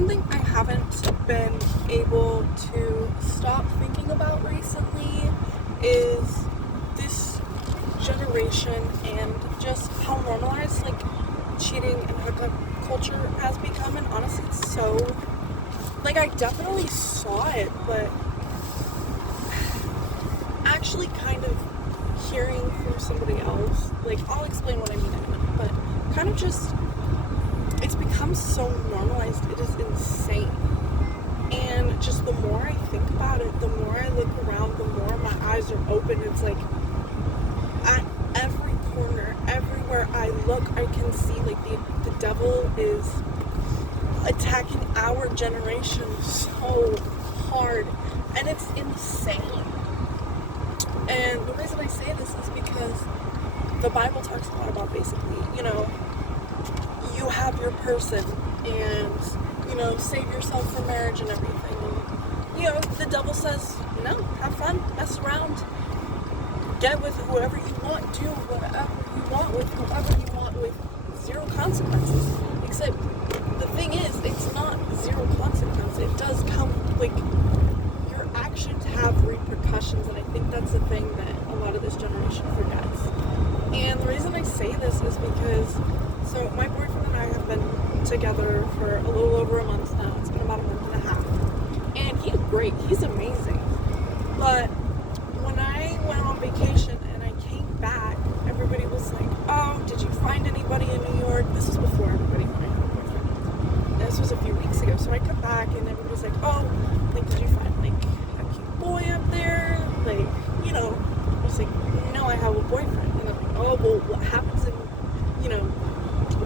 something I haven't been able to stop thinking about recently is this generation and just how normalized, like, cheating and hookup culture has become. And honestly, it's so, like, I definitely saw it, but actually kind of hearing from somebody else, like, I'll explain what I mean in a minute, but kind of just, it's become so normalized, it is insane. And just the more I think about it, the more I look around, the more my eyes are open. It's like, at every corner, everywhere I look, I can see, like, the devil is attacking our generation so hard, and it's insane. And the reason I say this is because the Bible talks a lot about, basically, you have your person and, save yourself for marriage and everything. And, the devil says, no, have fun, mess around, get with whoever you want, do whatever you want with whoever you want with zero consequences. Except the thing is, it's not zero consequence. It does come, like, your actions have repercussions, and I think that's the thing that a lot of this generation forgets. And the reason I say this is because, so my boyfriend and I have been together for a little over a month now. It's been about a month and a half. And he's great. He's amazing. But when I went on vacation and I came back, everybody was like, oh, did you find anybody in New York? This was before everybody knew I had a boyfriend. This was a few weeks ago. So I come back and everybody's like, oh, like, did you find, like, a cute boy up there? Like, I was like, no, I have a boyfriend. And I'm like, oh, well, what happens in,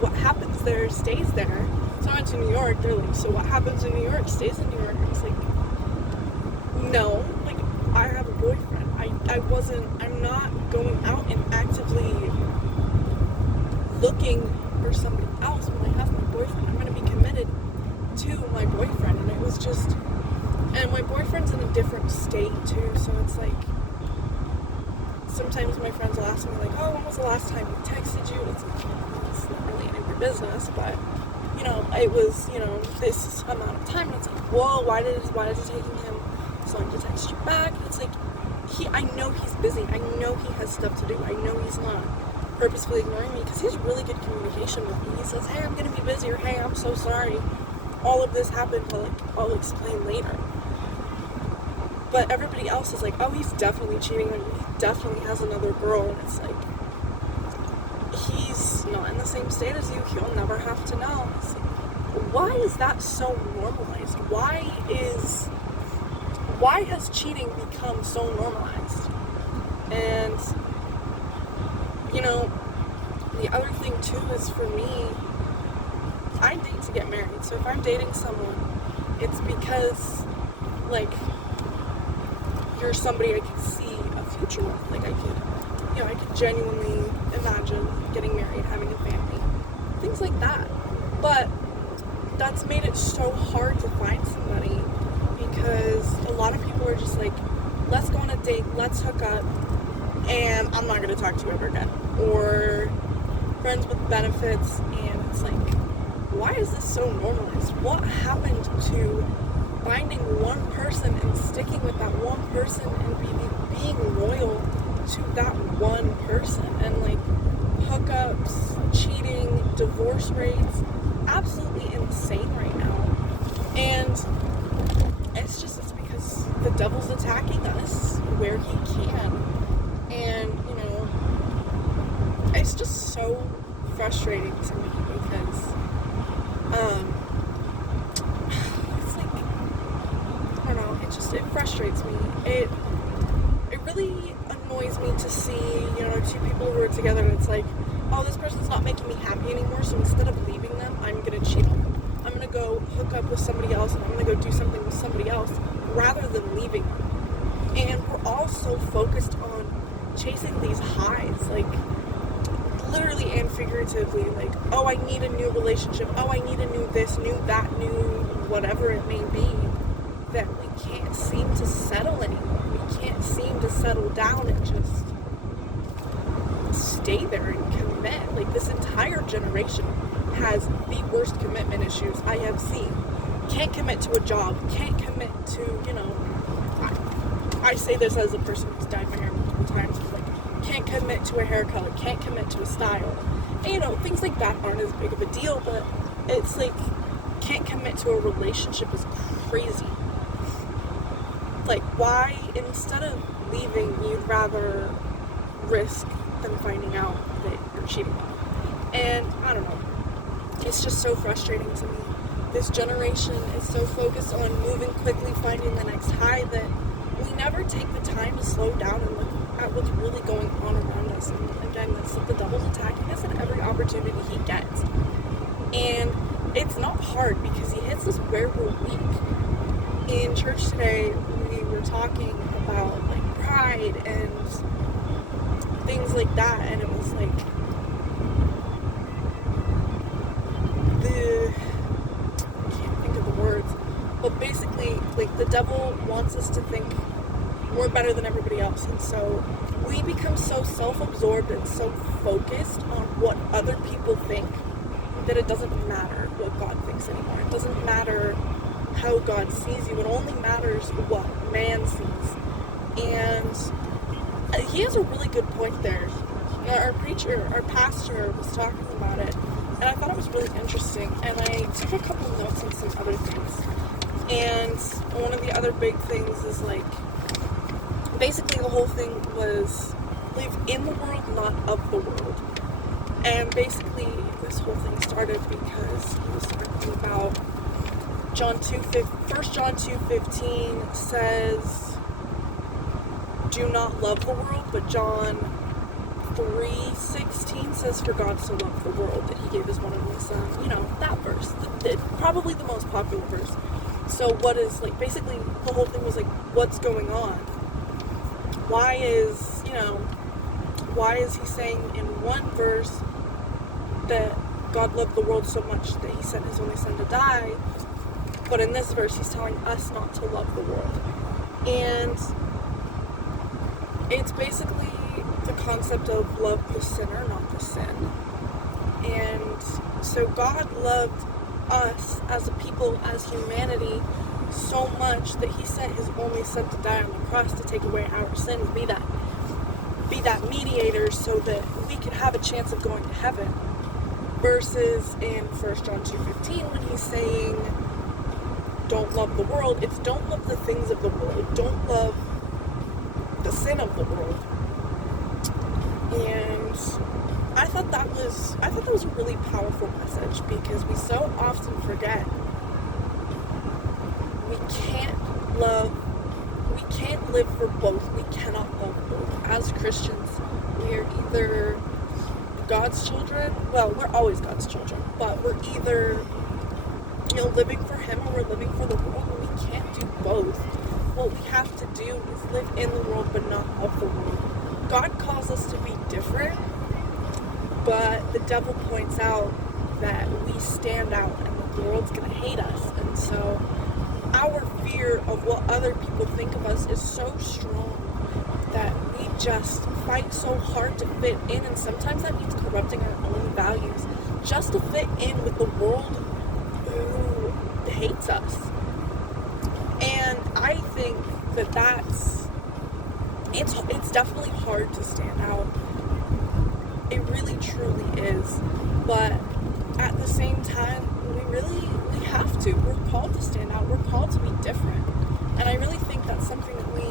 what happens there stays there. So I went to New York. They're like, so what happens in New York stays in New York. I was like, no, like, I have a boyfriend. I'm not going out and actively looking for somebody else when I have my boyfriend. I'm going to be committed to my boyfriend. And it was just, and my boyfriend's in a different state too, so it's like, sometimes my friends will ask me, like, oh, when was the last time he texted you? It's not really any of your business, but, it was, this amount of time, and it's like, whoa, why is it taking him so long to text you back? And it's like, I know he's busy, I know he has stuff to do, I know he's not purposefully ignoring me, because he has really good communication with me. He says, hey, I'm going to be busy, or hey, I'm so sorry, all of this happened, but, like, I'll explain later. But everybody else is like, oh, he's definitely cheating on you, he definitely has another girl, and it's like, he's not in the same state as you, he'll never have to know. It's like, why is that so normalized? Why has cheating become so normalized? And, the other thing too is, for me, I date to get married. So if I'm dating someone, it's because, like, you're somebody I could see a future with. Like, I could genuinely imagine getting married, having a family, things like that. But that's made it so hard to find somebody, because a lot of people are just like, let's go on a date, let's hook up, and I'm not going to talk to you ever again. Or friends with benefits, and it's like, why is this so normalized? What happened to finding one person and sticking with that one person and being loyal to that one person? And, like, hookups, cheating, divorce rates, absolutely insane right now. And it's because the devil's attacking us where he can. And, it's just so frustrating to me, because it's like, I don't know, it frustrates me. It really annoys me to see, two people who are together, and it's like, oh, this person's not making me happy anymore, so instead of leaving them, I'm going to cheat on them. I'm going to go hook up with somebody else, and I'm going to go do something with somebody else, rather than leaving them. And we're all so focused on chasing these highs, like, literally and figuratively, like, oh, I need a new relationship, oh, I need a new this, new that, new whatever it may be, that we can't seem to settle anymore. We can't seem to settle down and just stay there and commit. Like, this entire generation has the worst commitment issues I have seen can't commit to a job, can't commit to, I say this as a person who's dyed my hair multiple times, but like, can't commit to a hair color, can't commit to a style. And, things like that aren't as big of a deal, but it's like, can't commit to a relationship is crazy. Like, why, instead of leaving, you'd rather risk than finding out that you're cheating on them. And, I don't know. It's just so frustrating to me. This generation is so focused on moving quickly, finding the next high, that we never take the time to slow down and look at what's really going on around us. And again, it's like the devil's attacking us at every opportunity he gets. And it's not hard because he hits us where we're weak. In church today, we were talking about like pride and things like that, and it was like I can't think of the words, but basically like the devil wants us to think we're better than everybody else, and so we become so self-absorbed and so focused on what other people think that it doesn't matter what God thinks anymore. It doesn't matter how God sees you. It only matters what man sees. And he has a really good point there. Our pastor was talking about it, and I thought it was really interesting, and I took a couple notes on some other things. And one of the other big things is like, basically the whole thing was live in the world, not of the world. And basically this whole thing started because he was talking about 1 John 2:15 says, do not love the world, but John 3:16 says, for God so loved the world that he gave his one and only son. That verse, probably the most popular verse. So what is, like, basically the whole thing was like, what's going on? Why is he saying in one verse that God loved the world so much that he sent his only son to die, but in this verse he's telling us not to love the world? And it's basically the concept of love the sinner, not the sin. And so God loved us as a people, as humanity, so much that he sent his only son to die on the cross to take away our sins, be that mediator so that we could have a chance of going to heaven. Versus in 1 John 2:15 when he's saying don't love the world, it's don't love the things of the world, don't love the sin of the world. And I thought that was a really powerful message, because we so often forget we can't live for both. We cannot love both. As Christians, we are either God's children, well, we're always God's children, but we're either, living for him or we're living for the world, and we can't do both. What we have to do is live in the world but not of the world. God calls us to be different, but the devil points out that we stand out and the world's going to hate us. And so our fear of what other people think of us is so strong that we just fight so hard to fit in, and sometimes that means corrupting our own values just to fit in with the world who hates us. And I think it's definitely hard to stand out. It really truly is. But at the same time, we have to. We're called to stand out. We're called to be different. And I really think that's something that we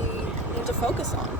need to focus on.